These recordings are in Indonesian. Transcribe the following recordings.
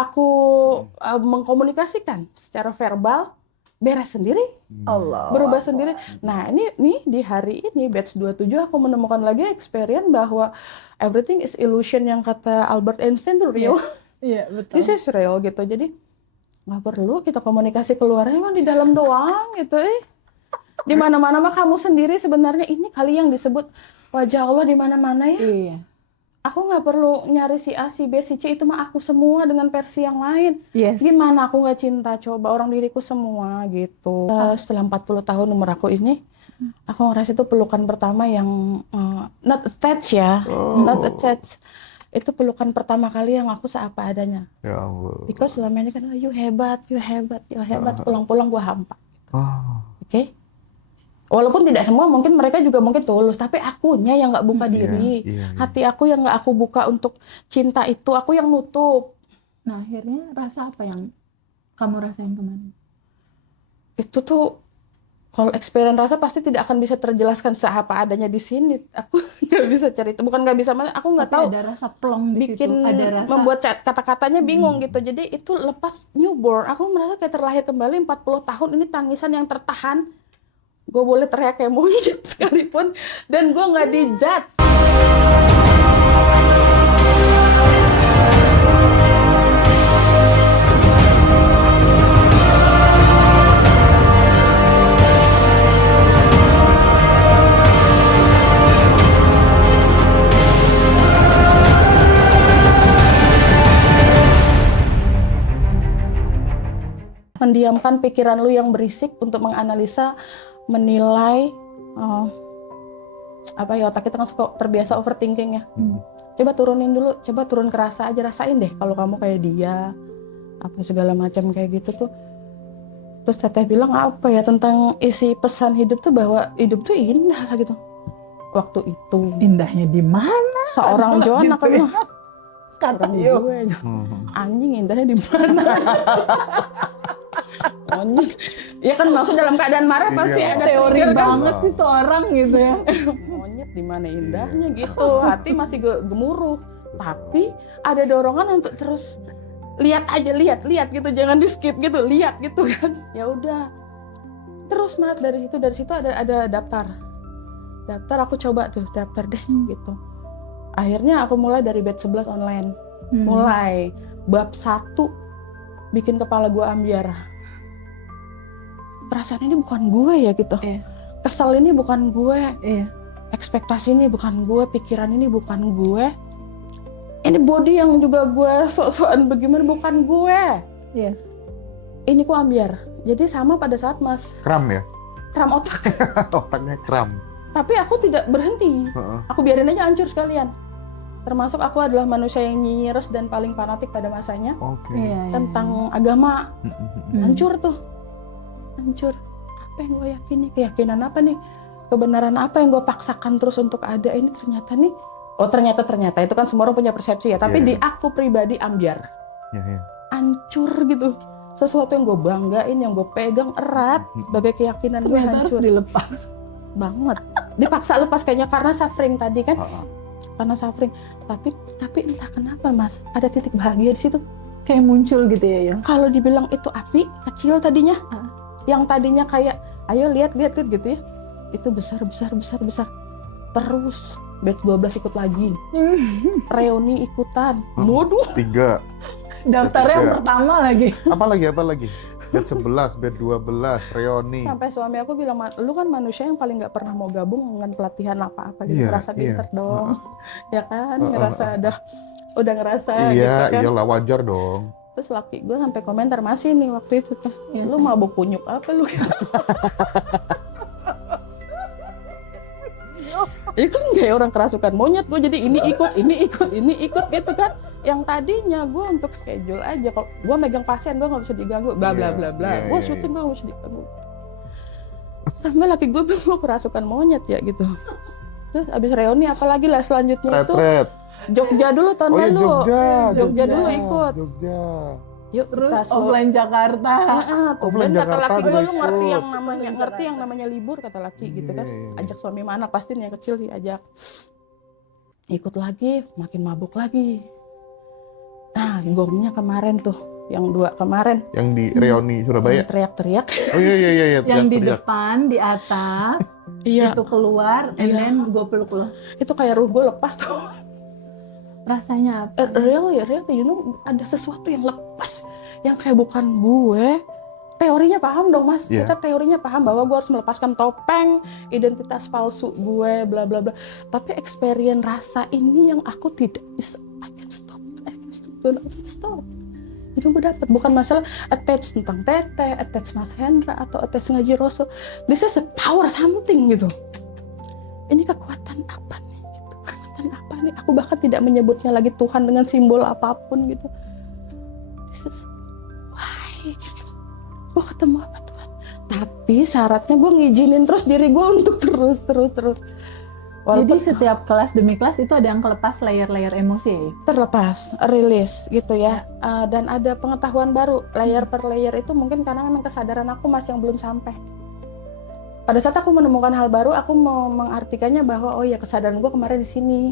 aku mengkomunikasikan secara verbal, beres sendiri, Allah. berubah sendiri. Nah, ini nih di hari ini batch 27 aku menemukan lagi experience bahwa everything is illusion yang kata Albert Einstein itu real. Iya, betul. This is real gitu. Jadi nggak perlu kita komunikasi keluar, emang di dalam doang gitu. Di mana-mana mah kamu sendiri sebenarnya, ini kali yang disebut wajah Allah di mana-mana ya. Iya. Aku nggak perlu nyari si A, si B, si C, itu mah aku semua dengan versi yang lain. Yes. Gimana aku nggak cinta coba orang diriku semua gitu. Setelah 40 tahun umur aku ini, aku ngerasa itu pelukan pertama yang not attached ya, not attached. Itu pelukan pertama kali yang aku seapa adanya. Ya Allah. Because selama ini kan you hebat, you hebat, you hebat. Pulang-pulang gua hampa. Oke? Walaupun tidak semua, mungkin mereka juga mungkin tulus, tapi akunya yang nggak buka diri, hati aku yang nggak aku buka untuk cinta itu, aku yang nutup. Nah, akhirnya rasa apa yang kamu rasain kemarin? Itu tuh, kalau experience rasa pasti tidak akan bisa terjelaskan seapa adanya di sini. Aku nggak bisa cerita, bukan nggak bisa, aku nggak tahu. Ada rasa plong di Bikin situ, ada rasa membuat kata-katanya bingung gitu. Jadi itu lepas newborn, aku merasa kayak terlahir kembali 40 tahun ini, tangisan yang tertahan. Gue boleh teriak kayak monyet sekalipun, dan gue nggak dijudge. Mendiamkan pikiran lu yang berisik untuk menganalisa, menilai, otak kita kan suka terbiasa overthinking ya. Coba turunin dulu, coba turun ke rasa aja, rasain deh kalau kamu kayak dia, apa segala macam kayak gitu tuh. Terus teteh bilang apa ya tentang isi pesan hidup tuh, bahwa hidup tuh indah lah gitu. Waktu itu indahnya di mana? seorang John akan Kata gue, anjing indahnya di mana? Monyet. Ya kan maksud dalam keadaan marah pasti ada teori trigger, kan? banget sih tuh orang gitu ya. Monyet di mana indahnya gitu. Hati masih gemuruh. Tapi ada dorongan untuk terus lihat aja, lihat gitu, jangan di skip gitu, lihat gitu kan. Ya udah. Terus Mat dari situ ada daftar. Aku coba tuh daftar deh gitu. Akhirnya aku mulai dari batch 11 online. Mulai bab 1 bikin kepala gue ambiar. Perasaan ini bukan gue ya gitu. Kesel ini bukan gue. Ekspektasi ini bukan gue, pikiran ini bukan gue. Ini body yang juga gue sok-sokan bagaimana bukan gue. Ini ku ambiar. Jadi sama pada saat Mas Kram ya? kram otak. Otaknya kram. Tapi aku tidak berhenti. Aku biarin aja hancur sekalian. Termasuk aku adalah manusia yang nyinyir dan paling fanatik pada masanya. Tentang agama. Hancur tuh. Hancur. Apa yang gue yakini? Keyakinan apa nih? Kebenaran apa yang gue paksakan terus untuk ada? Ini ternyata nih. Oh ternyata. Itu kan semua orang punya persepsi ya. Tapi di aku pribadi ambiar. Hancur gitu. Sesuatu yang gue banggain, yang gue pegang erat. Sebagai keyakinan gue hancur. Harus dilepas. Banget. Dipaksa lepas kayaknya karena suffering tadi kan. Karena suffering. Tapi entah kenapa Mas. Ada titik bahagia di situ. Kayak muncul gitu ya. Kalau dibilang itu api kecil tadinya. Yang tadinya kayak ayo lihat gitu ya, itu besar. Terus batch 12 ikut lagi, reuni ikutan, waduh 3 daftarnya yang pertama lagi. apa lagi batch 11, batch 12, reuni. Sampai suami aku bilang, lu kan manusia yang paling nggak pernah mau gabung dengan pelatihan apa-apa gitu, ngerasa pinter dong, ya kan, ngerasa udah ngerasa gitu kan. Iyalah wajar dong. Terus laki gue sampai komentar, masih nih waktu itu tuh, lu mabuk kunyuk apa lu gitu. Itu kan kayak orang kerasukan monyet, gue jadi ini ikut gitu kan. Yang tadinya gue untuk schedule aja, kalau gue megang pasien gue nggak bisa diganggu, bla bla bla bla. Gue syuting gue nggak bisa diganggu. Sampai laki gue bilang lu kerasukan monyet ya gitu. Terus abis reuni apalagi lah selanjutnya itu Jogja dulu tahun lalu. Jogja dulu ikut. Yuk terus kita offline Jakarta. Offline kata laki gue, lu ngerti yang namanya libur kata laki gitu kan. Ajak suami mana pasti yang kecil diajak. Ikut lagi, makin mabuk lagi. Nah, gongnya kemarin tuh, yang 2 kemarin. Yang di reuni Surabaya. Teriak-teriak. Oh iya. Yang di teriak. depan, di atas, Iya. itu keluar, and then gue peluk lo. Itu kayak ruh gue lepas tuh. Rasanya apa? Really, you know, ada sesuatu yang lepas, yang kayak bukan gue. Teorinya paham dong mas, kita teorinya paham bahwa gue harus melepaskan topeng, identitas palsu gue, bla bla bla. Tapi experience rasa ini yang aku tidak bisa, I can stop, don't stop. Itu gue dapet, bukan masalah attach tentang Tete, attach Mas Hendra, atau attach Ngaji Rosso. This is the power something gitu. Ini kekuatan apa nih? Gitu. Kekuatan apa nih? Aku bahkan tidak menyebutnya lagi Tuhan dengan simbol apapun gitu. This is why gitu. Gue ketemu apa Tuhan? Tapi syaratnya gue ngizinin terus diri gue untuk terus. Walaupun jadi setiap kelas demi kelas itu ada yang kelepas layer-layer emosi ya? Terlepas, rilis gitu ya. Dan ada pengetahuan baru, layer per layer itu mungkin karena memang kesadaran aku masih yang belum sampai. Pada saat aku menemukan hal baru, aku mau mengartikannya bahwa oh ya kesadaran gue kemarin di sini.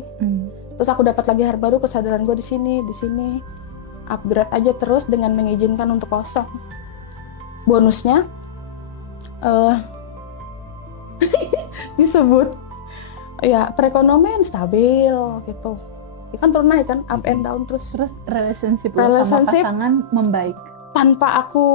Terus aku dapat lagi hal baru, kesadaran gue di sini. Upgrade aja terus dengan mengizinkan untuk kosong. Bonusnya disebut ya perekonomian stabil gitu. Ya kan turun naik kan, up and down terus relationship sama pasangan membaik tanpa aku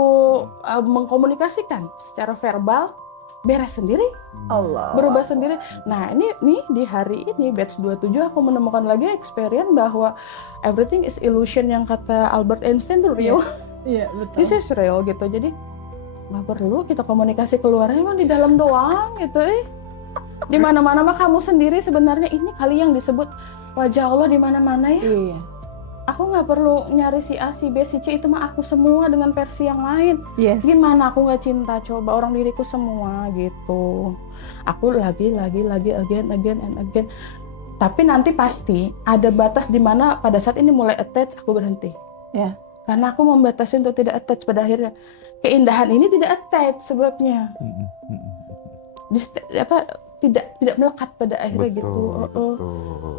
mengkomunikasikan secara verbal, beres sendiri. Allah, berubah sendiri. Nah ini di hari ini batch 27 aku menemukan lagi experience bahwa everything is illusion yang kata Albert Einstein itu real. Iya betul. This is real gitu. Jadi nggak perlu kita komunikasi keluarnya, emang di dalam doang gitu. Di mana-mana mah kamu sendiri sebenarnya. Ini kali yang disebut wajah Allah di mana-mana ya. Iya. Aku nggak perlu nyari si A, si B, si C, itu mah aku semua dengan versi yang lain. Yes. Gimana aku nggak cinta coba orang diriku semua gitu. Aku lagi again and again. Tapi nanti pasti ada batas di mana pada saat ini mulai attach aku berhenti. Ya. Karena aku membatasi untuk tidak attach pada akhirnya. Keindahan ini tidak attach sebabnya. Tidak melekat pada akhirnya betul, gitu. Betul.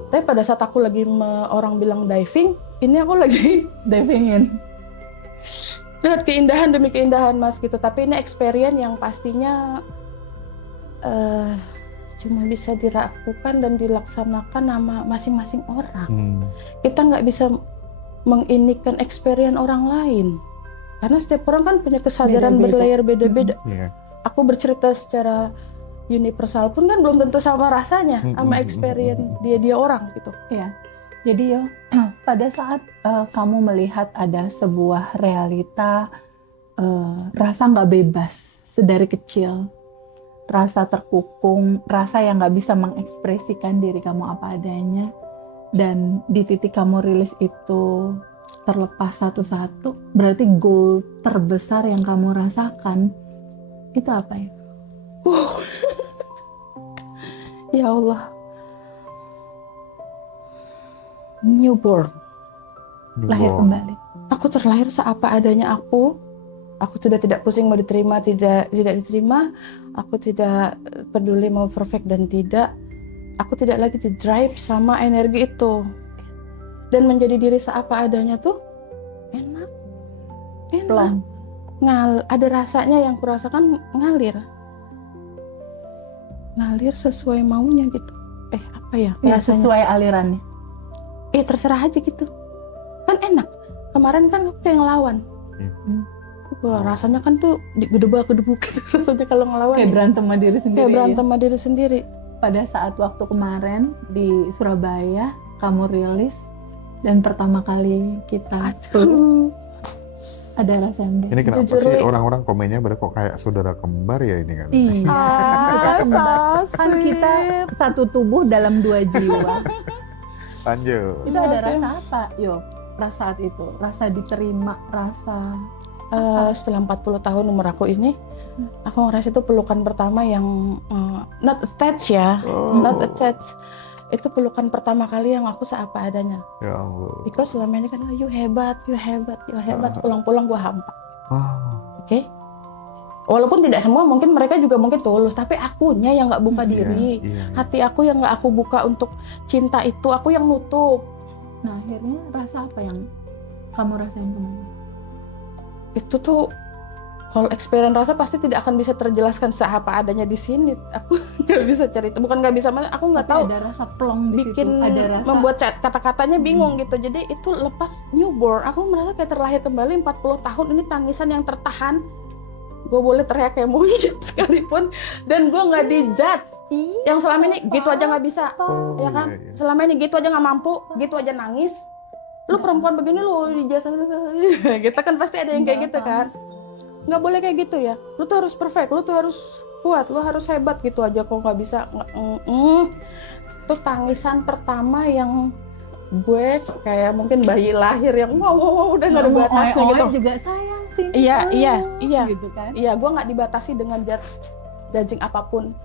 Tapi pada saat aku lagi orang bilang diving, ini aku lagi divingin. Lihat keindahan demi keindahan mas gitu. Tapi ini experience yang pastinya cuma bisa dilakukan dan dilaksanakan sama masing-masing orang. Kita nggak bisa menginikan experience orang lain. Karena setiap orang kan punya kesadaran berlayar beda-beda. Aku bercerita secara universal pun kan belum tentu sama rasanya, sama experience dia orang gitu. Iya. Jadi pada saat kamu melihat ada sebuah realita, rasa nggak bebas sedari kecil, rasa terkukung, rasa yang nggak bisa mengekspresikan diri kamu apa adanya, dan di titik kamu rilis itu terlepas satu-satu, berarti goal terbesar yang kamu rasakan itu apa ya? Ya Allah, newborn, lahir kembali. Aku terlahir seapa adanya aku sudah tidak pusing mau diterima tidak diterima, aku tidak peduli mau perfect dan tidak, aku tidak lagi di drive sama energi itu. Dan menjadi diri seapa adanya tuh enak. Ada rasanya yang kurasakan ngalir sesuai maunya gitu. Apa ya? Sesuai alirannya. Terserah aja gitu. Kan enak. Kemarin kan aku kayak ngelawan. Wah, rasanya kan tuh gedebak-gedebuk gitu rasanya kalau ngelawan. Kayak berantem sama diri sendiri. Kayak berantem sama diri sendiri. Pada saat waktu kemarin di Surabaya kamu rilis dan pertama kali kita ada rasa yang ini kenapa sih orang-orang komennya kok kayak saudara kembar ya ini kan? Kan kita satu tubuh dalam 2 jiwa. Lanjut. Itu ada rasa apa, Yo? Saat itu, rasa diterima, rasa setelah 40 tahun umur aku ini, aku ngerasa itu pelukan pertama yang not attached ya, not attached. Itu pelukan pertama kali yang aku seapa adanya. Ya Allah. Because selama ini kan you hebat, pulang-pulang gua hampa. Oke? Walaupun tidak semua, mungkin mereka juga mungkin tulus, tapi akunya yang nggak buka diri, hati aku yang nggak aku buka untuk cinta itu, aku yang nutup. Nah akhirnya rasa apa yang kamu rasain kemana? Itu tuh kalau experience rasa pasti tidak akan bisa terjelaskan seapa adanya di sini. Aku nggak bisa cerita, bukan nggak bisa, aku nggak tahu. Ada rasa plong di Bikin situ. Ada rasa membuat kata-katanya bingung gitu. Jadi itu lepas newborn, aku merasa kayak terlahir kembali 40 tahun. Ini tangisan yang tertahan. Gue boleh teriak kayak monyet sekalipun, dan gue nggak dijudge. Yang selama ini gitu aja nggak bisa, ya kan? Selama ini gitu aja nggak mampu, gitu aja nangis. Lu perempuan begini lu dijudge, gitu kan pasti ada yang kayak gitu kan. Nggak boleh kayak gitu ya, lu tuh harus perfect, lu tuh harus kuat, lu harus hebat gitu aja. Kok nggak bisa, tuh tangisan pertama yang gue kayak mungkin bayi lahir yang wow udah nggak ada batasnya gitu. juga sayang sih. Iya gitu kan. Iya, gue nggak dibatasi dengan judging apapun,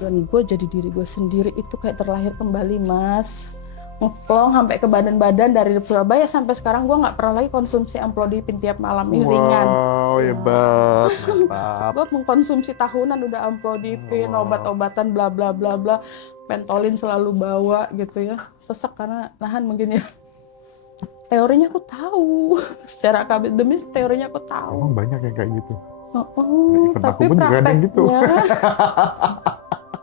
dan gue jadi diri gue sendiri. Itu kayak terlahir kembali, Mas. Ngeplong sampai ke badan-badan. Dari Surabaya sampai sekarang gue nggak pernah lagi konsumsi amlodipin tiap malam. Ini ringan. Wow, hebat, mantap. Gue mengkonsumsi tahunan udah amlodipin, obat-obatan bla bla bla bla, pentolin selalu bawa gitu ya. Sesek karena nahan mungkin ya. Teorinya aku tahu, secara akademis teorinya aku tahu. Emang banyak yang kayak gitu. Tapi aku pun juga ada yang gitu.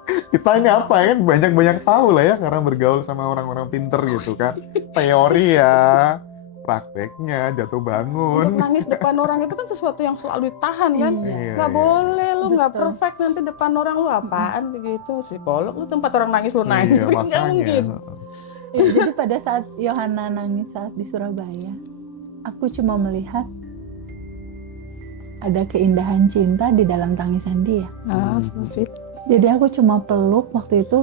Kita ini apa ya, kan banyak tahu lah ya, karena bergaul sama orang-orang pinter gitu kan. Teori ya, prakteknya jatuh bangun. Untuk nangis depan orang itu kan sesuatu yang selalu ditahan kan. Nggak Iya. boleh, lu nggak perfect nanti depan orang, lu apaan begitu. Psikolog lu tempat orang nangis lu nangis, Iya, nggak mungkin. Ya, jadi pada saat Yohana nangis saat di Surabaya, aku cuma melihat ada keindahan cinta di dalam tangisan dia. So sweet. Jadi aku cuma peluk waktu itu,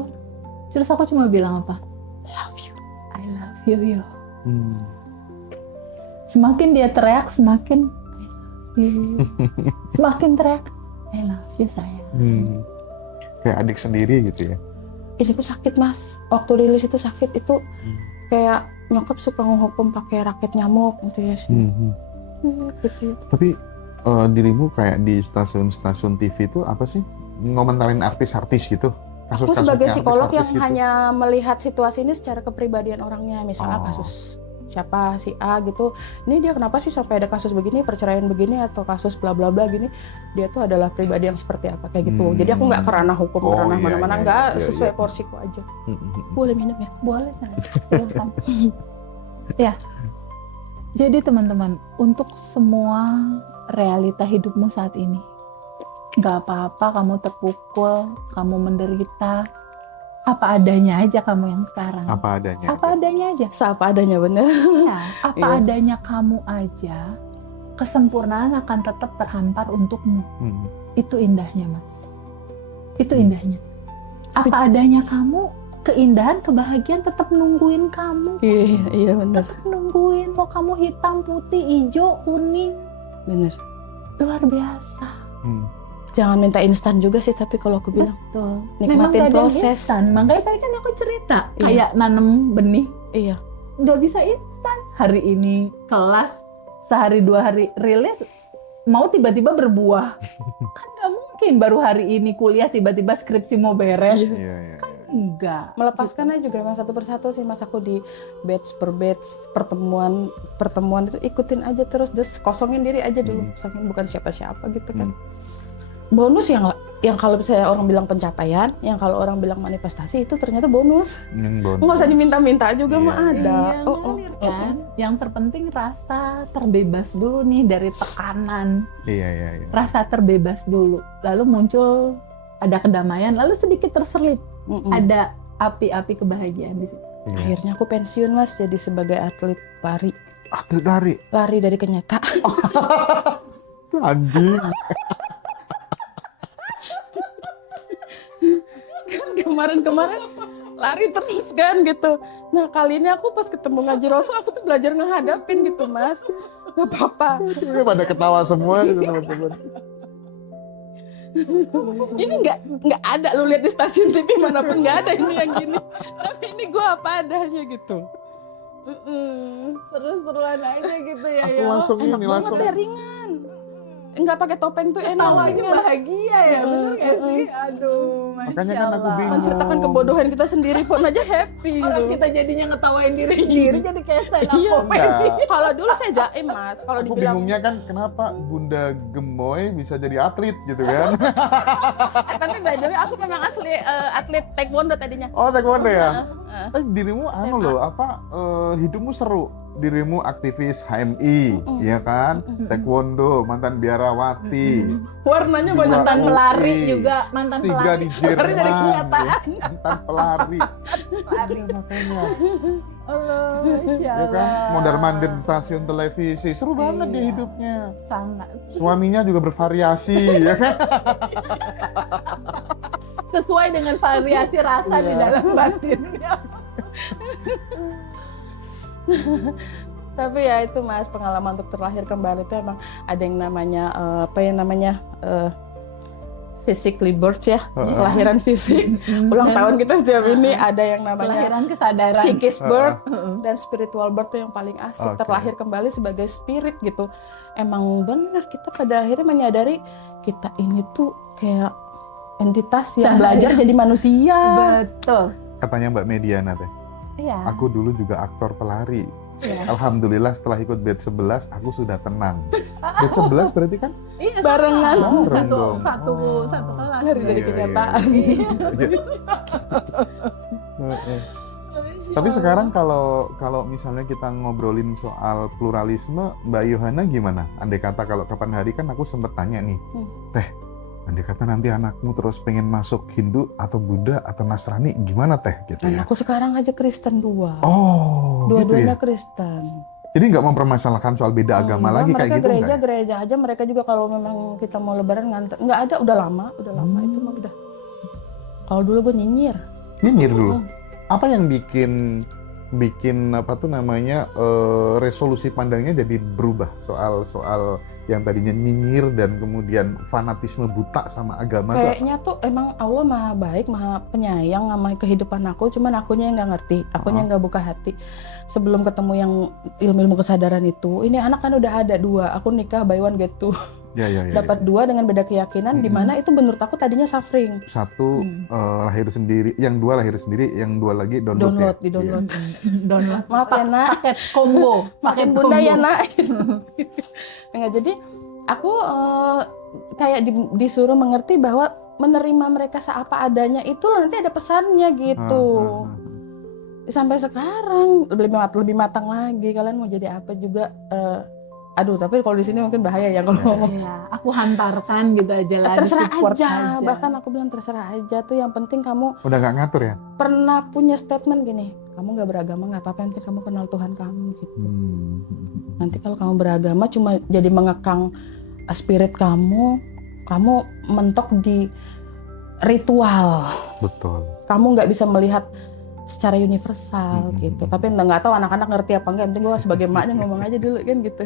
terus aku cuma bilang apa? I love you, yo. Semakin dia teriak, semakin I love you. Semakin teriak, I love you sayang. Kayak adik sendiri gitu ya. Ini aku sakit, Mas. Waktu rilis itu sakit, itu kayak nyokap suka ngehukum pakai raket nyamuk gitu ya sih. Gitu. Tapi dirimu kayak di stasiun-stasiun TV itu apa sih? Ngomentarin artis-artis gitu? Aku sebagai psikolog yang hanya melihat situasi ini secara kepribadian orangnya. Misalnya kasus siapa si A gitu, ini dia kenapa sih sampai ada kasus begini, perceraian begini, atau kasus bla bla bla gini, dia tuh adalah pribadi yang seperti apa kayak gitu. Jadi aku nggak kerana hukum, kerana mana-mana, nggak sesuai porsiku aja. Boleh minum ya? Boleh saya. Ya. Jadi teman-teman, untuk semua realita hidupmu saat ini, nggak apa-apa kamu terpukul, kamu menderita, apa adanya aja kamu yang sekarang. Apa adanya. Apa adanya aja. Seapa adanya, bener. Iya, apa adanya kamu aja, kesempurnaan akan tetap terhampar untukmu. Itu indahnya, Mas. Itu indahnya. Apa adanya kamu, keindahan, kebahagiaan tetap nungguin kamu. Iya bener. Tetap nungguin, mau kamu hitam, putih, hijau, kuning. Bener. Luar biasa. Jangan minta instan juga sih, tapi kalau aku bilang betul. nikmatin proses. Makanya tadi kan aku cerita kayak nanem benih. Iya. Nggak bisa instan. Hari ini kelas, sehari 2 hari rilis, mau tiba-tiba berbuah. Kan nggak mungkin baru hari ini kuliah tiba-tiba skripsi mau beres. Iya. Kan enggak. Melepaskannya juga Mas, satu persatu sih Mas. Aku di batch per batch, pertemuan itu ikutin aja terus kosongin diri aja dulu. Kosongin, bukan siapa-siapa gitu kan. Bonus yang kalau misalnya orang bilang pencapaian, yang kalau orang bilang manifestasi, itu ternyata bonus. Nggak usah diminta-minta juga mah ada. Kan? Yang terpenting rasa terbebas dulu nih dari tekanan. Iya. Rasa terbebas dulu. Lalu muncul ada kedamaian, lalu sedikit terselip ada api-api kebahagiaan di situ. Akhirnya aku pensiun Mas, jadi sebagai atlet lari. Atlet lari? Lari dari kenyataan. Anjing. Kemarin lari terus kan gitu. Nah kali ini aku pas ketemu ngaji Rasul, aku tuh belajar ngehadapin gitu Mas. Gak apa-apa. Pada ketawa semua gitu teman-teman. Ini nggak ada, lu lihat di stasiun TV manapun nggak ada ini yang gini. Tapi ini gue apa adanya gitu. Seru-seruan aja gitu ya. Aku langsung ini Enak banget ya, ringan. nggak pakai topeng tuh enak. Tawanya bahagia ya, bener nggak sih? Aduh, Masya Makanya kan aku bingung. menceritakan kebodohan kita sendiri pun aja happy Orang gitu. kita jadinya ngetawain diri sendiri jadi kayak stand up comedy. Kalau dulu saya jaim Mas, kalau Aku dibilang bingungnya kan kenapa Bunda Gemoy bisa jadi atlet gitu kan? tapi by the way aku memang asli atlet taekwondo tadinya. Oh, taekwondo ya? Heeh. Dirimu SMA. loh, hidupmu seru. Dirimu aktivis HMI, ya kan? Taekwondo, mantan biarawati. Warnanya banyak Mantan UI, pelari juga, mantan S3 pelari. di Jerman. Lari dari kenyataan. Mantan pelari. Iya, makanya. Allah, Masya Ya kan? Allah. Mondar-mandir di stasiun televisi. Seru banget dia Iya. hidupnya. Sangat. Suaminya juga bervariasi, ya kan? Sesuai dengan variasi rasa di dalam batinnya. Tapi ya itu Mas, pengalaman untuk terlahir kembali itu emang ada yang namanya physically birth ya, kelahiran fisik. Ulang tahun kita setiap ini ada yang namanya Kelahiran kesadaran. psychic birth dan spiritual birth tuh yang paling asik. Oke. Terlahir kembali sebagai spirit gitu. Emang benar kita pada akhirnya menyadari kita ini tuh kayak entitas yang belajar jadi manusia. Betul. Katanya Mbak Mediana teh. Iya. Aku dulu juga aktor pelari. Iya. Alhamdulillah setelah ikut batch 11 aku sudah tenang. Batch 11 berarti kan? Iya, Barengan. sama. Bareng dong. Satu kelas. Lari dari Iya, kenyataan. iya. Tapi sekarang kalau misalnya kita ngobrolin soal pluralisme, Mbak Yohana gimana? Andai kata kalau kapan hari kan aku sempat tanya nih, Teh, andai kata nanti anakmu terus pengen masuk Hindu atau Buddha atau Nasrani, gimana Teh? Gitu ya. Anakku sekarang aja Kristen dua. Oh, Dua-duanya gitu ya. Kristen. Jadi nggak mempermasalahkan soal beda agama Enggak, lagi kayak mereka gitu nggak? gereja aja. Mereka juga kalau memang kita mau lebaran nganter, nggak ada, udah lama itu mah udah. Kalau dulu gue nyinyir. Nyinyir dulu. Apa yang bikin apa tuh namanya resolusi pandangnya jadi berubah soal yang tadinya nyinyir dan kemudian fanatisme buta sama agama tuh apa? Kayaknya tuh emang Allah maha baik, maha penyayang sama kehidupan aku, cuman akunya yang nggak ngerti, akunya yang nggak buka hati. Sebelum ketemu yang ilmu kesadaran itu, ini anak kan udah ada 2, aku nikah buy one get 2. Ya. Dapat 2 dengan beda keyakinan, di mana itu menurut aku tadinya suffering. Satu lahir sendiri, yang 2 lahir sendiri, yang 2 lagi download Di download. Download. Maaf ya nak, Paket combo. makin bunda ya nak. Gitu. Enggak, jadi aku kayak disuruh mengerti bahwa menerima mereka seapa adanya itu nanti ada pesannya gitu. Sampai sekarang lebih matang lagi. Kalian mau jadi apa juga? Aduh, tapi kalau di sini mungkin bahaya ya kalau ngomong. Iya, aku hantarkan gitu aja lah. Terserah di-support aja. Bahkan aku bilang terserah aja tuh. Yang penting kamu Udah nggak ngatur ya? pernah punya statement gini. Kamu nggak beragama nggak apa-apa. Yang penting kamu kenal Tuhan kamu gitu. Nanti kalau kamu beragama cuma jadi mengekang spirit kamu mentok di ritual. Betul. Kamu nggak bisa melihat secara universal gitu. Tapi nggak tahu anak-anak ngerti apa enggak. Yang penting gue sebagai emaknya ngomong aja dulu kan gitu.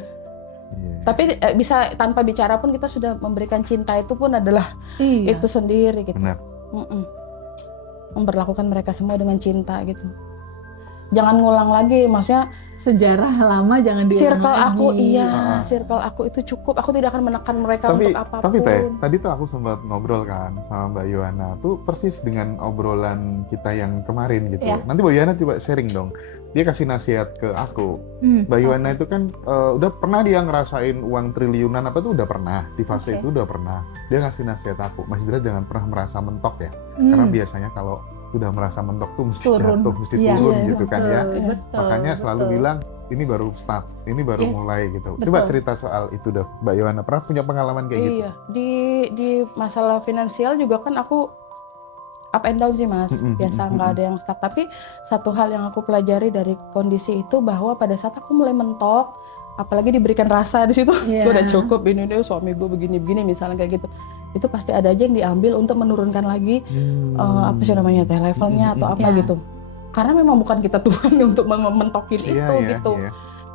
Iya. Tapi bisa tanpa bicara pun kita sudah memberikan cinta itu pun adalah itu sendiri gitu. Benar. Memperlakukan mereka semua dengan cinta gitu. Jangan ngulang lagi, maksudnya sejarah lama jangan diulang circle lagi. aku circle aku itu cukup. Aku tidak akan menekan mereka untuk apapun. Tapi Teh, tadi tuh aku sempat ngobrol kan sama Mbak Yohana tuh persis dengan obrolan kita yang kemarin gitu. Ya. Nanti Mbak Yohana coba sharing dong. Dia kasih nasihat ke aku. Mbak Yohana itu kan udah pernah dia ngerasain uang triliunan apa tuh udah pernah. Di fase itu udah pernah. Dia ngasih nasihat aku, Mas Indra jangan pernah merasa mentok ya. Karena biasanya kalau sudah merasa mentok tuh mesti jatuh, mesti turun gitu kan ya. Betul, Makanya selalu bilang ini baru start, ini baru mulai gitu. Coba cerita soal itu dong, Mbak Yohana. Pernah punya pengalaman kayak gitu? Iya, di masalah finansial juga kan aku up and down sih Mas. Biasa nggak ada yang stuck. Tapi satu hal yang aku pelajari dari kondisi itu bahwa pada saat aku mulai mentok, apalagi diberikan rasa di situ, gue udah cukup ini suami gue begini misalnya kayak gitu. Itu pasti ada aja yang diambil untuk menurunkan lagi apa sih namanya levelnya atau apa gitu. Karena memang bukan kita Tuhan untuk mentokin itu gitu.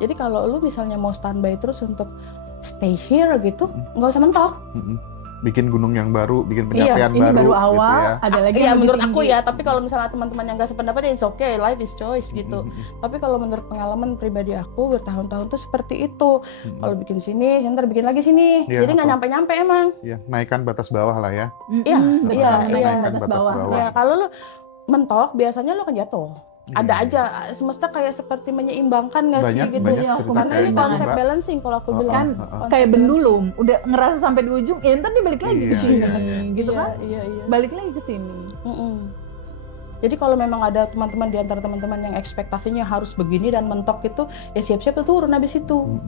Jadi kalau lu misalnya mau standby terus untuk stay here gitu, nggak usah mentok. bikin gunung yang baru, bikin pencapaian ini baru awal, gitu ya. ada lagi yang menurut aku ya, tapi kalau misalnya teman-teman yang gak sependapat ya it's okay, life is choice gitu. Tapi kalau menurut pengalaman pribadi aku bertahun-tahun tuh seperti itu. Kalau bikin sini, ntar bikin lagi sini. Jadi nggak nyampe-nyampe emang. Iya, naikkan batas bawah lah ya. Naikkan batas bawah. Ya, kalau lu mentok biasanya lu akan jatuh. Ada aja semesta kayak seperti menyeimbangkan nggak sih gitu ya. Karena ini konsep balancing kalau aku bilang kan kayak pendulum, udah ngerasa sampai di ujung, ya ntar dia balik lagi ke sini, gitu kan? Balik lagi ke sini. Jadi kalau memang ada teman-teman di antara teman-teman yang ekspektasinya harus begini dan mentok itu, ya siap-siap tuh turun habis itu.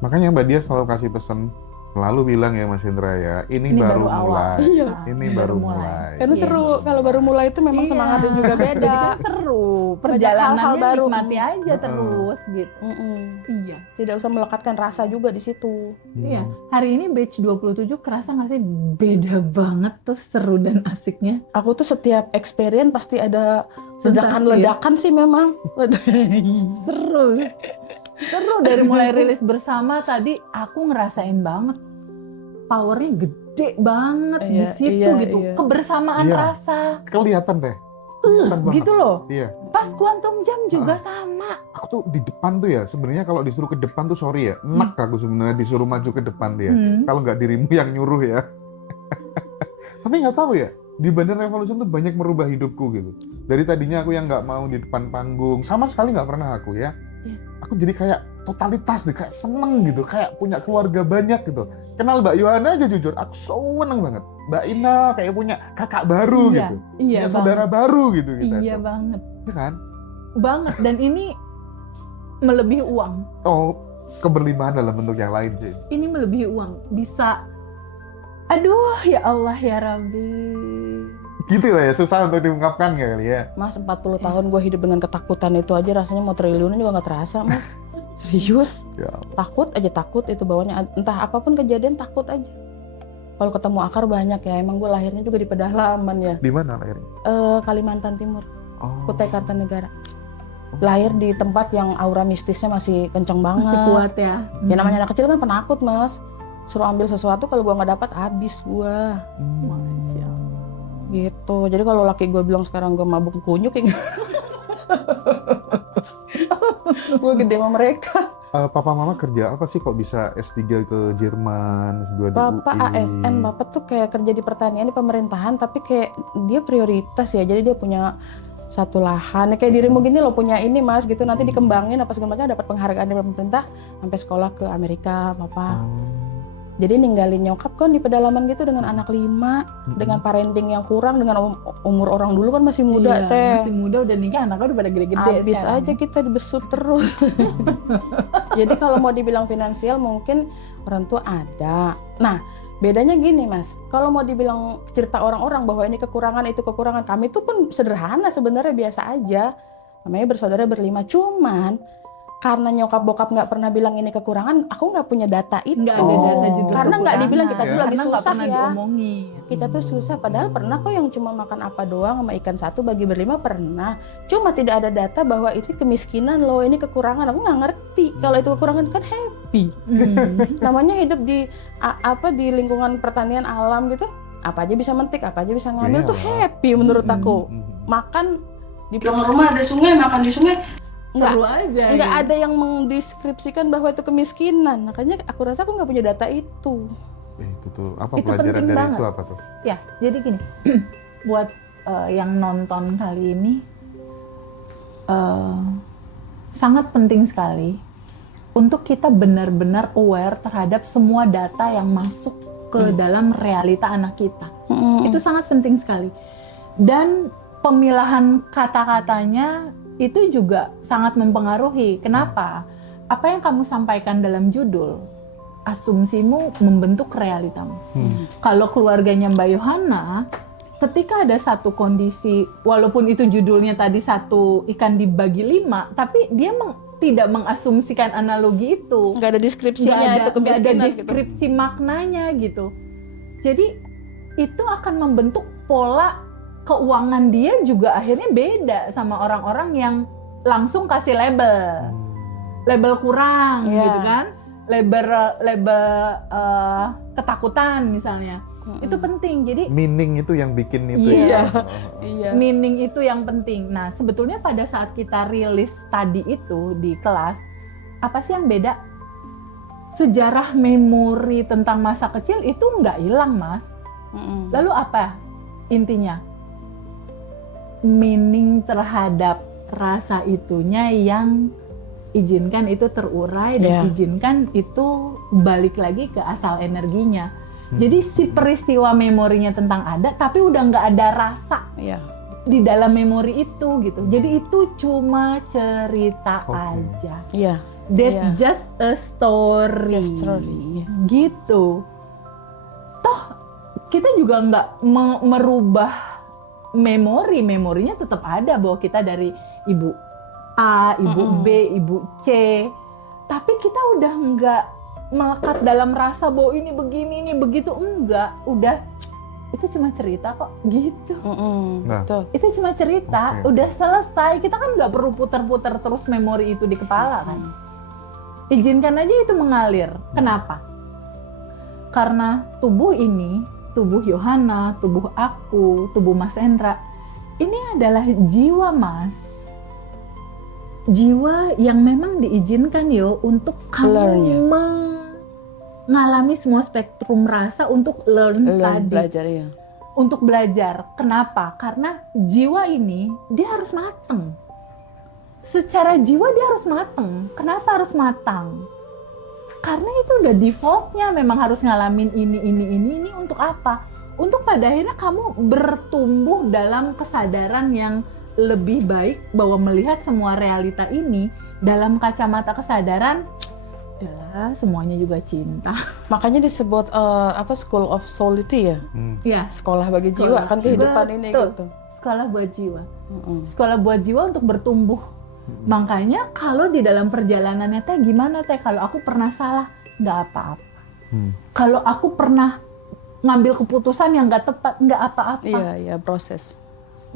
Makanya Mbak Dia selalu kasih pesan, selalu bilang ya Mas Indra ya, ini baru mulai. Ini baru mulai. Karena seru, kalau baru mulai itu memang semangatnya juga beda. Jadi kan seru, perjalanannya baru nikmati aja terus gitu. Iya. Tidak usah melekatkan rasa juga di situ. Iya. Hari ini batch 27 kerasa nggak sih beda banget tuh seru dan asiknya. Aku tuh setiap experience pasti ada ledakan-ledakan sih memang. Seru dari mulai rilis bersama tadi aku ngerasain banget powernya gede banget di situ gitu. Kebersamaan rasa. Kelihatan deh. Gitu loh. Iya. Pas Quantum Jam juga sama. Aku tuh di depan tuh ya, sebenarnya kalau disuruh ke depan tuh sorry ya, enak aku sebenarnya disuruh maju ke depan dia. Kalau nggak dirimu yang nyuruh ya. Tapi nggak tahu ya, di Bandar Revolution tuh banyak merubah hidupku gitu. Dari tadinya aku yang nggak mau di depan panggung, sama sekali nggak pernah aku ya. Aku jadi kayak totalitas deh, kayak seneng gitu, kayak punya keluarga banyak gitu. Kenal Mbak Yohana aja jujur, aku seneng banget. Mbak Ina kayak punya kakak baru gitu, punya saudara baru gitu. Iya banget. Iya kan? Banget, dan ini melebihi uang. Oh, keberlimpahan dalam bentuk yang lain sih. Ini melebihi uang, bisa. Aduh, ya Allah ya Rabbi. Gitu lah ya, susah untuk diungkapkan kali ya. Mas, 40 tahun gue hidup dengan ketakutan itu aja rasanya mau triliunan juga gak terasa, Mas. Serius. Ya. Takut itu bawahnya. Entah apapun kejadian takut aja. Kalau ketemu akar banyak ya, emang gue lahirnya juga di pedalaman ya. Di mana lahirnya? Kalimantan Timur, Kutai Kartanegara. Lahir di tempat yang aura mistisnya masih kenceng banget. Masih kuat ya. Ya namanya anak kecil kan penakut, Mas. Suruh ambil sesuatu, kalau gue gak dapat habis gue. Masya Allah. Gitu. Jadi kalau laki gue bilang sekarang gue mabuk kunyuk ya gue gede sama mereka. Papa mama kerja apa sih kok bisa S3 ke Jerman, S2 di Papa UI? ASN, Bapak tuh kayak kerja di pertanian di pemerintahan, tapi kayak dia prioritas ya, jadi dia punya satu lahan, kayak dirimu gini lo punya ini Mas gitu, nanti dikembangin apa segala macam, dapat penghargaan dari pemerintah sampai sekolah ke Amerika Papa. Jadi ninggalin nyokap kan di pedalaman gitu dengan anak 5, dengan parenting yang kurang, dengan umur orang dulu kan masih muda teh. Masih muda udah nikah, anaknya udah pada gede-gede. Abis sekarang aja kita dibesut terus. Jadi kalau mau dibilang finansial mungkin orang tua ada. Nah bedanya gini Mas, kalau mau dibilang cerita orang-orang bahwa ini kekurangan itu kekurangan, kami tuh pun sederhana sebenarnya, biasa aja. Namanya bersaudara berlima, cuman karena nyokap bokap nggak pernah bilang ini kekurangan, aku nggak punya data itu. Nggak ada data juga. Karena nggak dibilang kita tuh lagi susah ya. Diomongin. Kita tuh susah, padahal pernah kok yang cuma makan apa doang sama ikan satu bagi berlima pernah. Cuma tidak ada data bahwa ini kemiskinan loh, ini kekurangan. Aku nggak ngerti. Kalau itu kekurangan kan happy. Namanya hidup di di lingkungan pertanian alam gitu. Apa aja bisa mentik, apa aja bisa ngambil tuh happy menurut aku. Makan di belakang rumah ada sungai, makan di sungai. Nggak ada yang mendeskripsikan bahwa itu kemiskinan. Makanya aku rasa aku nggak punya data itu. Itu tuh apa itu pelajaran dari banget. Itu apa tuh? Ya, jadi gini, buat yang nonton kali ini sangat penting sekali untuk kita benar-benar aware terhadap semua data yang masuk ke dalam realita anak kita. Itu sangat penting sekali. Dan pemilahan kata-katanya itu juga sangat mempengaruhi. Kenapa? Apa yang kamu sampaikan dalam judul, asumsimu membentuk realitamu. Kalau keluarganya Mbak Yohana, ketika ada satu kondisi, walaupun itu judulnya tadi satu ikan dibagi 5, tapi dia tidak mengasumsikan analogi itu. Nggak ada deskripsinya itu kemiskinan. Nggak ada deskripsi maknanya gitu. Jadi itu akan membentuk pola keuangan dia juga akhirnya beda sama orang-orang yang langsung kasih label kurang gitu kan. ketakutan misalnya. Itu penting. Jadi meaning itu yang bikin itu Iya. ya. Meaning itu yang penting. Nah, sebetulnya pada saat kita rilis tadi itu di kelas, apa sih yang beda? Sejarah memori tentang masa kecil itu nggak hilang, Mas. Lalu apa intinya? Meaning terhadap rasa itunya yang izinkan itu terurai dan izinkan itu balik lagi ke asal energinya. Jadi si peristiwa memorinya tentang ada, tapi udah nggak ada rasa di dalam memori itu gitu. Jadi itu cuma cerita aja. That's just a story. Gitu. Toh kita juga nggak merubah memorinya tetap ada bahwa kita dari ibu A, ibu B, ibu C. Tapi kita udah nggak melekat dalam rasa bahwa ini begini, ini begitu, enggak. Udah, itu cuma cerita kok, gitu. Nah, itu cuma cerita, udah selesai. Kita kan nggak perlu putar-putar terus memori itu di kepala kan. Izinkan aja itu mengalir. Kenapa? Karena tubuh ini, tubuh Yohana, tubuh aku, tubuh Mas Endra, ini adalah jiwa, Mas. Jiwa yang memang diizinkan untuk kamu mengalami semua spektrum rasa untuk learn tadi. Belajar ya. Untuk belajar. Kenapa? Karena jiwa ini dia harus matang. Secara jiwa dia harus matang. Kenapa harus matang? Karena itu udah defaultnya memang harus ngalamin ini untuk apa? Untuk pada akhirnya kamu bertumbuh dalam kesadaran yang lebih baik bahwa melihat semua realita ini dalam kacamata kesadaran, udahlah semuanya juga cinta. Makanya disebut School of Soul itu ya? Ya. Sekolah bagi jiwa kan kehidupan ini gitu. Sekolah buat jiwa. Sekolah buat jiwa untuk bertumbuh. Makanya kalau di dalam perjalanannya Teh gimana Teh? Kalau aku pernah salah, nggak apa-apa. Kalau aku pernah ngambil keputusan yang nggak tepat, nggak apa-apa. Iya, proses.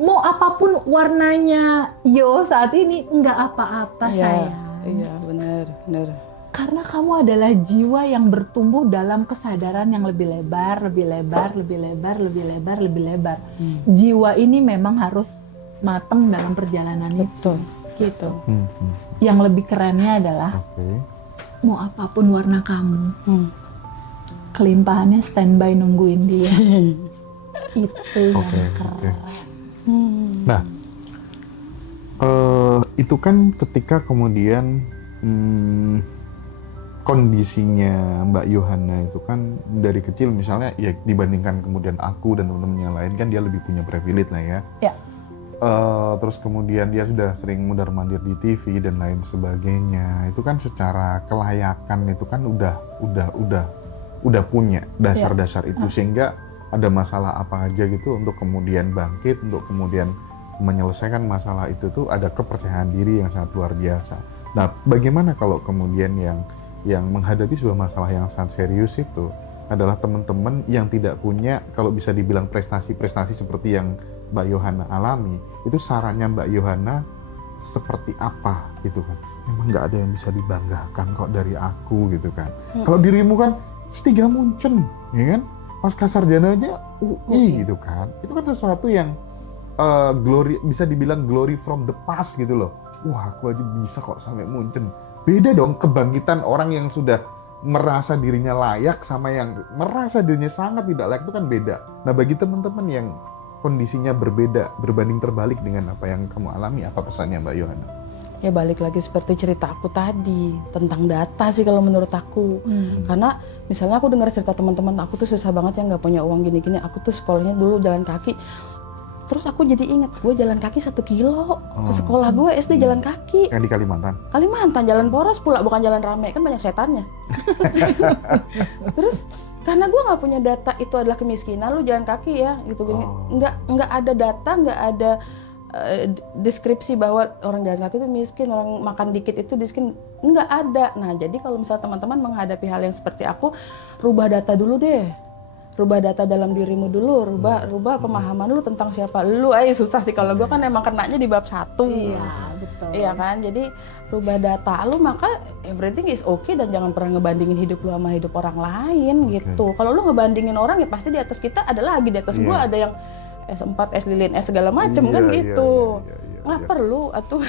Mau apapun warnanya saat ini, nggak apa-apa sayang. Iya, benar. Karena kamu adalah jiwa yang bertumbuh dalam kesadaran yang lebih lebar. Jiwa ini memang harus matang dalam perjalanan itu. Gitu. Yang lebih kerennya adalah mau apapun warna kamu, kelimpahannya standby nungguin dia. Itu yang keren. Nah, itu kan ketika kemudian kondisinya Mbak Yohana itu kan dari kecil misalnya ya dibandingkan kemudian aku dan teman-teman yang lain kan dia lebih punya privilege lah ya. Terus kemudian dia sudah sering mundar-mandir di TV dan lain sebagainya. Itu kan secara kelayakan itu kan udah punya dasar-dasar itu sehingga ada masalah apa aja gitu untuk kemudian bangkit, untuk kemudian menyelesaikan masalah itu tuh ada kepercayaan diri yang sangat luar biasa. Nah, bagaimana kalau kemudian yang menghadapi sebuah masalah yang sangat serius itu adalah teman-teman yang tidak punya, kalau bisa dibilang prestasi-prestasi seperti yang Mbak Yohana alami, itu sarannya Mbak Yohana seperti apa gitu kan? Memang nggak ada yang bisa dibanggakan kok dari aku gitu kan. Kalau dirimu kan S3 Munchen, ya kan? Pasca sarjana aja UI gitu kan. Itu kan sesuatu yang glory, bisa dibilang glory from the past gitu loh. Wah, aku aja bisa kok sampai Munchen. Beda dong kebangkitan orang yang sudah merasa dirinya layak sama yang merasa dirinya sangat tidak layak, itu kan beda. Nah, bagi teman-teman yang kondisinya berbeda, berbanding terbalik dengan apa yang kamu alami, apa pesannya Mbak Yohana? Ya balik lagi seperti cerita aku tadi tentang data sih kalau menurut aku. Karena misalnya aku dengar cerita teman-teman aku tuh susah banget ya nggak punya uang gini-gini. Aku tuh sekolahnya dulu jalan kaki. Terus aku jadi ingat gue jalan kaki 1 kilo ke sekolah gue SD jalan kaki. Yang di Kalimantan? Kalimantan, jalan poros pula, bukan jalan rame, kan banyak setannya. Terus karena gue nggak punya data itu adalah kemiskinan, lu jalan kaki ya gitu. Nggak ada data, nggak ada deskripsi bahwa orang jalan kaki itu miskin, orang makan dikit itu miskin, nggak ada. Nah, jadi kalau misalnya teman-teman menghadapi hal yang seperti aku, rubah data dulu deh. Rubah data dalam dirimu dulu, rubah pemahaman lu tentang siapa lu. Susah sih kalau gue kan emang kenanya di bab 1. Iya, betul. betul. Iya kan, jadi rubah data lu maka everything is okay dan jangan pernah ngebandingin hidup lu sama hidup orang lain gitu. Kalau lu ngebandingin orang ya pasti di atas kita ada lagi, di atas gua ada yang S4, S lilin, S segala macem kan gitu. Nggak perlu atuh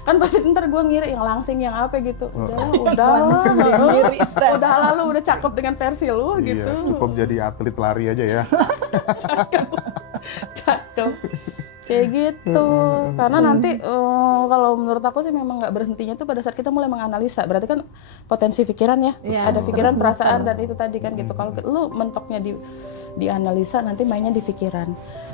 kan pasti ntar gue ngira yang langsing yang apa gitu. Udah lalu udah cakep dengan versi lu gitu. Cukup jadi atlet lari aja ya. Cakep kayak gitu. Karena nanti kalau menurut aku sih memang nggak berhentinya tuh pada saat kita mulai menganalisa. Berarti kan potensi pikiran ya, ada pikiran, perasaan dan itu tadi kan gitu. Kalau lu mentoknya di analisa, nanti mainnya di pikiran.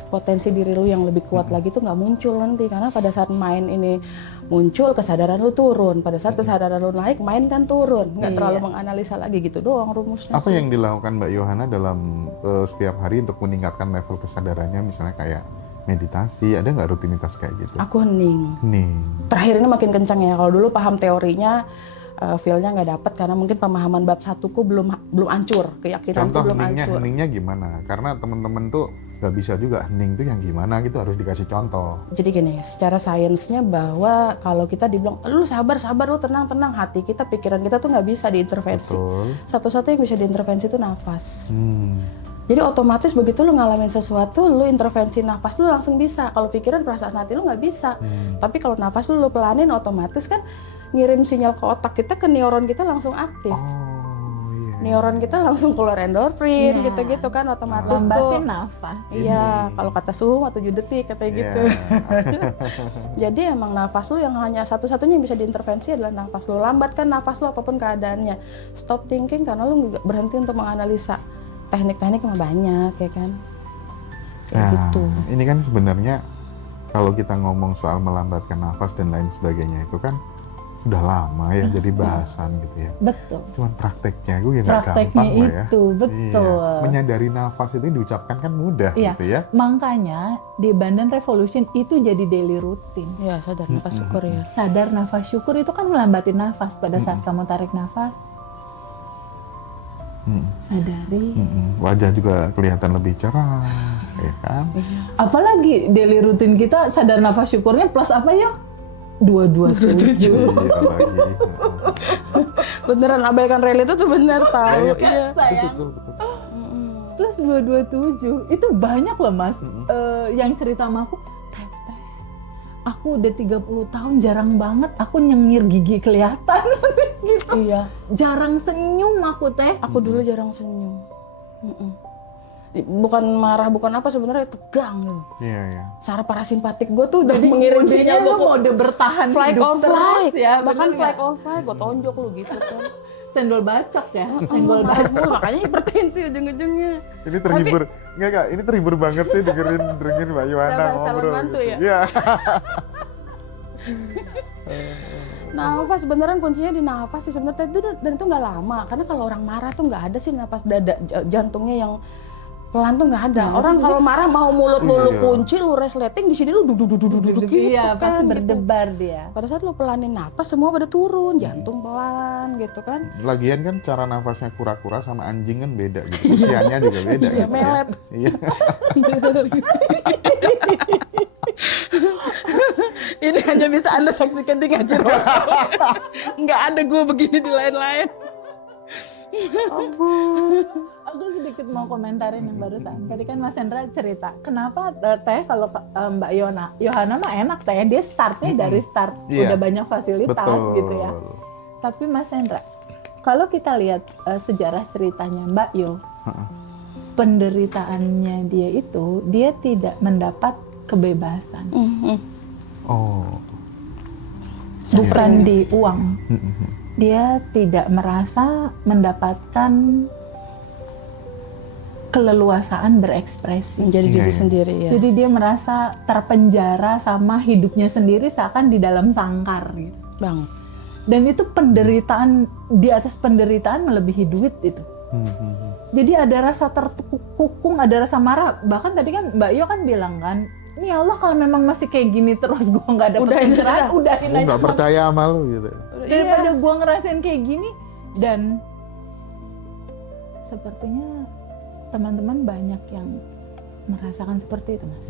Potensi diri lu yang lebih kuat lagi tuh nggak muncul nanti, karena pada saat main ini muncul kesadaran lu turun, pada saat kesadaran lu naik main kan turun, nggak terlalu menganalisa lagi gitu doang rumusnya. Apa yang dilakukan Mbak Yohana dalam setiap hari untuk meningkatkan level kesadarannya, misalnya kayak meditasi, ada nggak rutinitas kayak gitu? Aku hening. Terakhir ini makin kencang ya, kalau dulu paham teorinya feel-nya nggak dapet karena mungkin pemahaman bab 1ku belum hancur, keyakinanku belum hancur. Heningnya gimana? Karena temen-temen tuh nggak bisa juga hening tuh yang gimana gitu, harus dikasih contoh. Jadi gini, secara sainsnya bahwa kalau kita dibilang lu sabar, lu tenang, hati kita, pikiran kita tuh nggak bisa diintervensi. Satu-satu yang bisa diintervensi itu nafas. Jadi otomatis begitu lu ngalamin sesuatu, lu intervensi nafas lu langsung bisa. Kalau pikiran, perasaan, hati lu nggak bisa. Tapi kalau nafas lu pelanin, otomatis kan ngirim sinyal ke otak kita, ke neuron kita langsung aktif. Neuron kita langsung keluar endorfin, gitu-gitu kan otomatis lambatin tuh. nafas. Iya, kalau kata suhu 7 detik katanya gitu. Jadi emang nafas lu yang hanya satu-satunya yang bisa diintervensi adalah nafas lu. Lambatkan nafas lu apapun keadaannya. Stop thinking karena lu nggak berhenti untuk menganalisa. Teknik-teknik mah banyak ya kan. Kayak gitu. Ini kan sebenarnya kalau kita ngomong soal melambatkan nafas dan lain sebagainya itu kan sudah lama ya jadi bahasan gitu ya. Betul. Cuman prakteknya gue ya nggak gampang itu, ya. Betul. Iya. Menyadari nafas itu diucapkan kan mudah gitu ya. Makanya di Abundant Revolution itu jadi daily routine. Ya, sadar nafas syukur ya. Sadar nafas syukur itu kan melambatin nafas pada saat kamu tarik nafas. Sadari. Wajah juga kelihatan lebih cerah, ya kan? Apalagi daily routine kita sadar nafas syukurnya plus apa ya? 227. Beneran abaikan rel itu tuh bener tahu. Iya. Betul. Plus 227 itu banyak loh Mas. Yang cerita sama aku, Teteh, aku udah 30 tahun jarang banget aku nyengir gigi kelihatan gitu. Iya. Jarang senyum aku Teh. Aku dulu jarang senyum. Bukan marah, bukan apa, sebenarnya tegang gitu. Iya. Saraf parasimpatik gue tuh udah mengirim sinyal gue mode bertahan flight hidup or flight ya, bahkan flight or flight gue tonjok lu gitu kan. Senggol bacok ya, senggol bacok. Makanya hipertensi ujung-ujungnya. Ini terhibur, enggak, ini terhibur banget sih dengerin Mbak Yohana ngobrol. Calon mantu gitu. ya? Iya. Nafas beneran kuncinya di nafas sih sebenarnya, dan itu nggak lama, karena kalau orang marah tuh nggak ada sih nafas dada jantungnya yang pelan tuh nggak ada. Orang kalau marah mau mulut lu kunci, lu resleting, di sini lu duduk gitu Iya, kan. pasti berdebar gitu. dia. Pada saat lu pelanin napas semua pada turun, jantung pelan gitu kan. Lagian kan cara nafasnya kura-kura sama anjing kan beda gitu. Usianya juga beda. Iya, melet. Iya. Ini hanya bisa Anda saksikan di Ngaji Rasul. Nggak ada gue begini di lain-lain. Aku sedikit mau komentarin yang barusan. Tadi kan Mas Hendra cerita, kenapa Teh kalau Mbak Yohana mah enak Teh, dia startnya dari start udah banyak fasilitas gitu ya. Tapi Mas Hendra, kalau kita lihat sejarah ceritanya Mbak Yo, penderitaannya dia itu, dia tidak mendapat kebebasan. Bukan di uang. Dia tidak merasa mendapatkan keleluasaan berekspresi. Menjadi diri sendiri ya. Jadi dia merasa terpenjara sama hidupnya sendiri seakan di dalam sangkar gitu. Banget. Dan itu penderitaan, di atas penderitaan melebihi duit itu. Jadi ada rasa terkukung, ada rasa marah. Bahkan tadi kan Mbak Yo kan bilang kan, ini Allah kalau memang masih kayak gini terus gue nggak dapet pencerahan, udahin aja. Nggak percaya sama lu gitu. Daripada gue ngerasain kayak gini. Dan sepertinya teman-teman banyak yang merasakan seperti itu Mas.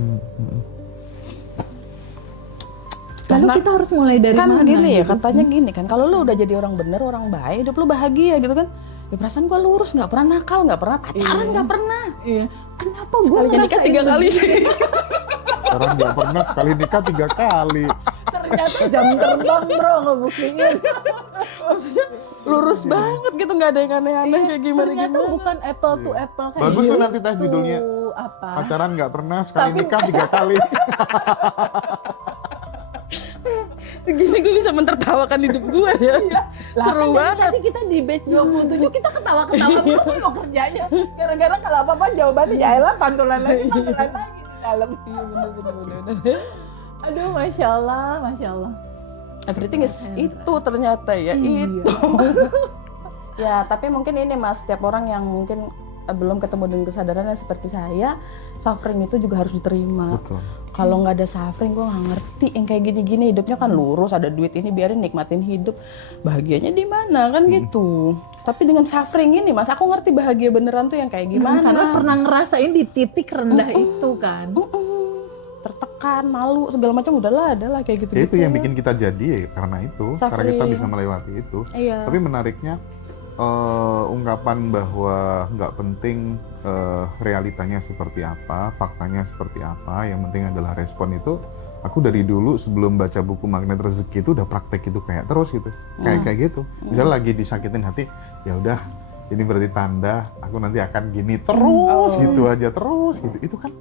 Lalu kita harus mulai dari kan mana? Kan gini ya, gitu? katanya gini kan, kalau lu udah jadi orang bener, orang baik, hidup lu bahagia gitu kan. Ya perasaan gue lurus, nggak pernah nakal, nggak pernah pacaran, nggak pernah. Iya. Kenapa gue sekali nikah 3 kali? Orang nggak pernah sekali nikah 3 kali. Ternyata jam terbang bro ngebuktiin. Maksudnya lurus banget gitu, nggak ada yang aneh-aneh kayak gimana. Ternyata bukan apple to apple kayak bagus gitu. tuh nanti teh judulnya. Apa? Pacaran nggak pernah, sekali nikah 3 kali. Gini gue bisa mentertawakan hidup gue ya. Seru banget. Tadi kita di batch 27 kita ketawa-ketawa belum mau kerjanya. Gara-gara kalau apa-apa jawabannya ya elah pantulan lagi di dalam. Iya bener. Aduh, Masya Allah. Everything is itu ternyata ya, itu. Ya, tapi mungkin ini Mas, setiap orang yang mungkin belum ketemu dengan kesadarannya seperti saya, suffering itu juga harus diterima. Betul. Kalau nggak ada suffering, gue nggak ngerti yang kayak gini-gini. Hidupnya kan lurus, ada duit ini, biarin nikmatin hidup. Bahagianya di mana kan gitu. Tapi dengan suffering ini Mas, aku ngerti bahagia beneran tuh yang kayak gimana. Karena pernah ngerasain di titik rendah itu kan. Tertekan, malu, segala macam adalah kayak gitu-gitu. Itu yang bikin kita jadi ya karena itu, suffering. Karena kita bisa melewati itu. Iya. Tapi menariknya ungkapan bahwa nggak penting realitanya seperti apa, faktanya seperti apa, yang penting adalah respon itu. Aku dari dulu sebelum baca buku Magnet Rezeki itu udah praktek itu kayak terus gitu, kayak gitu. Misalnya lagi disakitin hati, ya udah ini berarti tanda aku nanti akan gini terus gitu aja terus gitu. Itu kan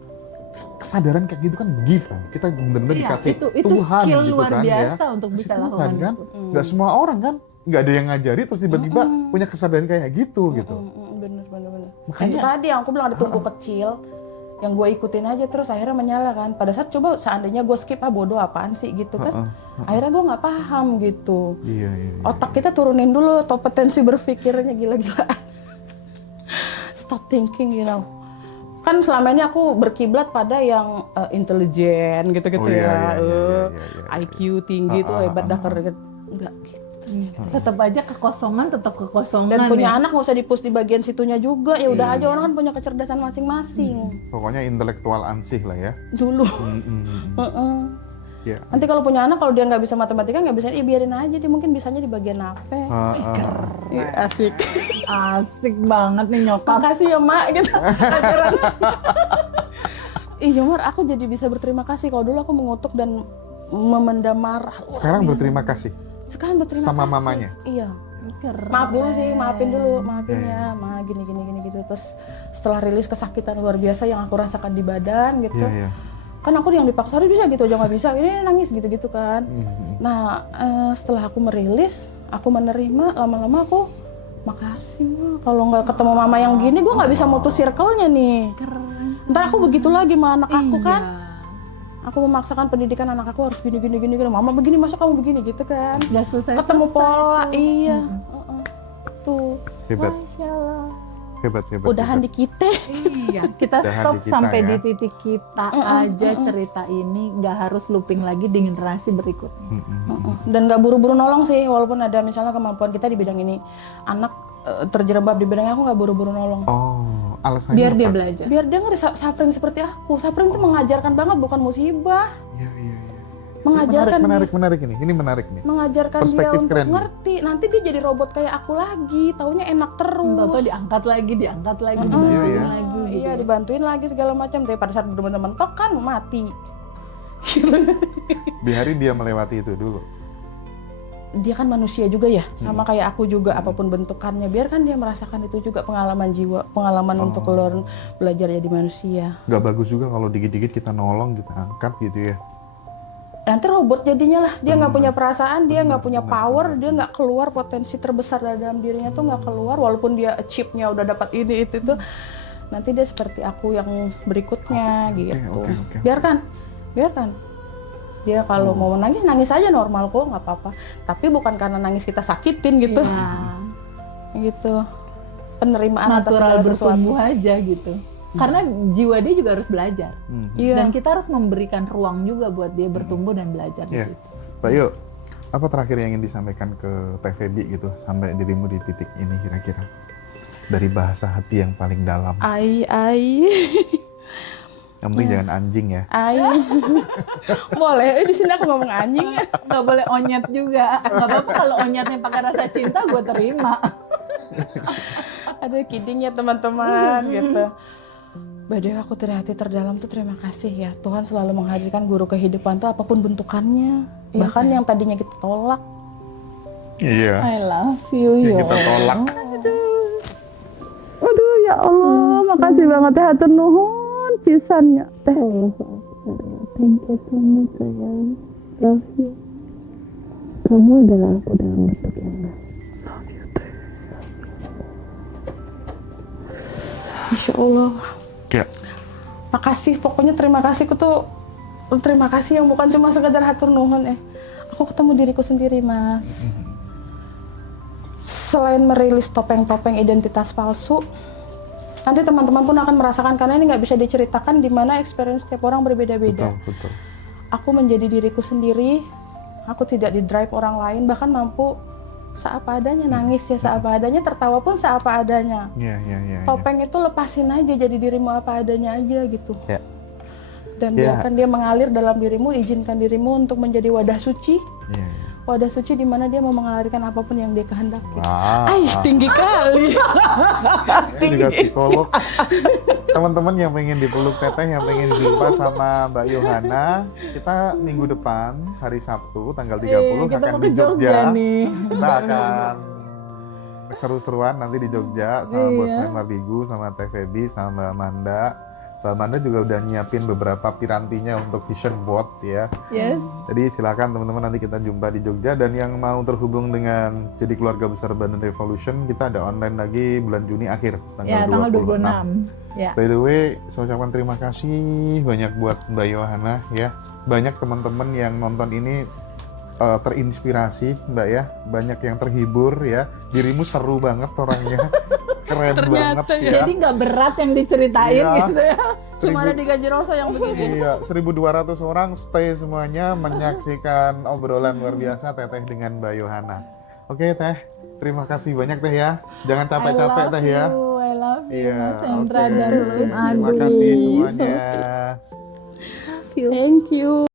kesadaran kayak gitu kan gift kan, kita benar-benar dikasih itu Tuhan skill gitu luar kan biasa ya. untuk bisa Tuhan, lakukan kan? itu. Nggak semua orang kan, nggak ada yang ngajari terus tiba-tiba punya kesadaran kayak gitu gitu. Bener. Makanya Itu tadi yang aku bilang ada tumpu kecil yang gue ikutin aja terus akhirnya menyala kan. Pada saat coba seandainya gue skip bodoh apaan sih gitu kan. Akhirnya gue nggak paham gitu. Iya. Otak kita turunin dulu atau potensi berpikirnya gila-gilaan. Stop thinking, you know. Kan selama ini aku berkiblat pada yang intelijen gitu-gitu iya. IQ tinggi tuh hebat dah enggak gitu. Tetap aja kekosongan, Dan punya anak nggak usah di-push di bagian situnya juga, ya udah aja orang kan punya kecerdasan masing-masing. Pokoknya intelektual ansih lah ya. Dulu. Yeah. Nanti kalau punya anak, kalau dia nggak bisa matematika, nggak bisa, biarin aja dia mungkin bisanya di bagian apa. Asik. Asik banget nih nyokap. Makasih ya Mak gitu. Iya Mar, aku jadi bisa berterima kasih. Kalau dulu aku mengutuk dan memendam marah. Sekarang berterima kasih. Sekarang berterima sama kasih. Mamanya. Iya. Keren. Maaf dulu sih, maafin ya, Ma gini gitu. Terus setelah rilis kesakitan luar biasa yang aku rasakan di badan gitu. Iya. Kan aku yang dipaksa harus bisa gitu aja nggak bisa, ini nangis gitu kan. Nah setelah aku merilis, aku menerima, lama-lama aku makasih Ma, kalau nggak ketemu Mama yang gini gue nggak bisa mutus circle-nya nih. Keren. Ntar aku begitu lagi sama anak aku kan. Aku memaksakan pendidikan anak aku harus gini. Mama begini, masa kamu begini gitu kan. Gak selesai. Ketemu pola, iya. Tuh. Hebat. Hebat. Udahan di kita. Iya, kita stop kita, sampai ya. di titik kita aja cerita ini, nggak harus looping lagi di generasi berikutnya. Dan nggak buru-buru nolong sih, walaupun ada misalnya kemampuan kita di bidang ini, anak terjerembab di bidangnya, aku nggak buru-buru nolong. Oh, alasannya Biar apa? dia belajar. Biar dia ngeri suffering seperti aku. Suffering itu mengajarkan banget, bukan musibah. Iya. Mengajarkan Menarik nih. Ini menarik nih. mengajarkan dia Perspektif untuk keren nih. ngerti. Nanti dia jadi robot kayak aku lagi, taunya enak terus. Tahu diangkat lagi, dibantuin Iya. lagi. Gitu. Iya, dibantuin lagi segala macam. Tapi pada saat bener-bener mentok kan mati. Biarin dia melewati itu dulu. Dia kan manusia juga ya, sama kayak aku juga, apapun bentukannya. Biarkan dia merasakan itu juga, pengalaman jiwa, pengalaman untuk learn, belajar jadi manusia. Gak bagus juga kalau dikit-dikit kita nolong, kita angkat gitu ya. Nanti robot jadinya lah, dia nggak punya perasaan, dia nggak punya power, dia nggak keluar potensi terbesar dalam dirinya tuh nggak keluar, walaupun dia achieve-nya udah dapat ini itu tuh, nanti dia seperti aku yang berikutnya gitu. Biarkan. Dia kalau mau nangis aja normal kok, nggak apa-apa. Tapi bukan karena nangis kita sakitin gitu. Iya. Gitu. Penerimaan atas Natural segala sesuatu. bertumbuh aja gitu. Karena jiwa dia juga harus belajar. Iya. Dan kita harus memberikan ruang juga buat dia bertumbuh dan belajar di situ. Mbak Yu, apa terakhir yang ingin disampaikan ke Teh Feby gitu, sampai dirimu di titik ini kira-kira? Dari bahasa hati yang paling dalam. Yang penting jangan anjing ya. Boleh, di sini aku ngomong anjing. Nggak boleh onyet juga. Nggak apa-apa kalau onyetnya pakai rasa cinta, gue terima. Ada kidding ya teman-teman gitu. Badai aku dari hati terdalam tuh terima kasih ya. Tuhan selalu menghadirkan guru kehidupan tuh apapun bentukannya. Bahkan yang tadinya kita tolak. Iya. I love you, Yang kita tolak. Aduh ya Allah, makasih banget ya hatur nuhun pisannya teh. Thank you so much sayang. Love you. Kamu adalah aku dalam bentuk yang baik. Masya Allah. Ya. Makasih, pokoknya terima kasihku tuh terima kasih yang bukan cuma sekedar hatur nuhun ya. Aku ketemu diriku sendiri, Mas. Selain merilis topeng-topeng identitas palsu, nanti teman-teman pun akan merasakan karena ini nggak bisa diceritakan di mana experience setiap orang berbeda-beda. Betul. Aku menjadi diriku sendiri, aku tidak di-drive orang lain, bahkan mampu seapa adanya, nangis ya seapa adanya, tertawa pun seapa adanya. Iya. Topeng itu lepasin aja, jadi dirimu apa adanya aja gitu. Ya. Dan biarkan dia mengalir dalam dirimu, izinkan dirimu untuk menjadi wadah suci. Iya. Wadah suci di mana dia mau mengalirkan apapun yang dia kehendaki. Wah. Tinggi kali. Ini juga psikolog. Teman-teman yang pengen dipeluk Teteh, yang pengen jumpa sama Mbak Yohana, kita minggu depan hari Sabtu tanggal 30 kita akan mau di ke Jogja nih. Kita akan seru-seruan nanti di Jogja sama Bos Mardigu, sama Teh Feby, sama Mbak Amanda. Mbak Amanda juga udah nyiapin beberapa pirantinya untuk vision board ya. Yes. Jadi silakan teman-teman, nanti kita jumpa di Jogja. Dan yang mau terhubung dengan jadi keluarga besar Bandung Revolution, kita ada online lagi bulan Juni akhir tanggal 26. Ya. By the way, saya ucapkan terima kasih banyak buat Mbak Yohana ya. Banyak teman-teman yang nonton ini terinspirasi Mbak ya. Banyak yang terhibur ya. Dirimu seru banget orangnya. Keren Ternyata banget ya. ya. Jadi nggak berat yang diceritain gitu ya. Cuma ada di Gajeroso yang begini. Iya, 1.200 orang stay semuanya menyaksikan obrolan luar biasa Teteh dengan Mbak Yohana. Oke Teh, terima kasih banyak Teh ya. Jangan capek-capek Teh ya. I love you, Iya, Mas Hendra oke. dan Tim Adi. Terima kasih semuanya. Thank you.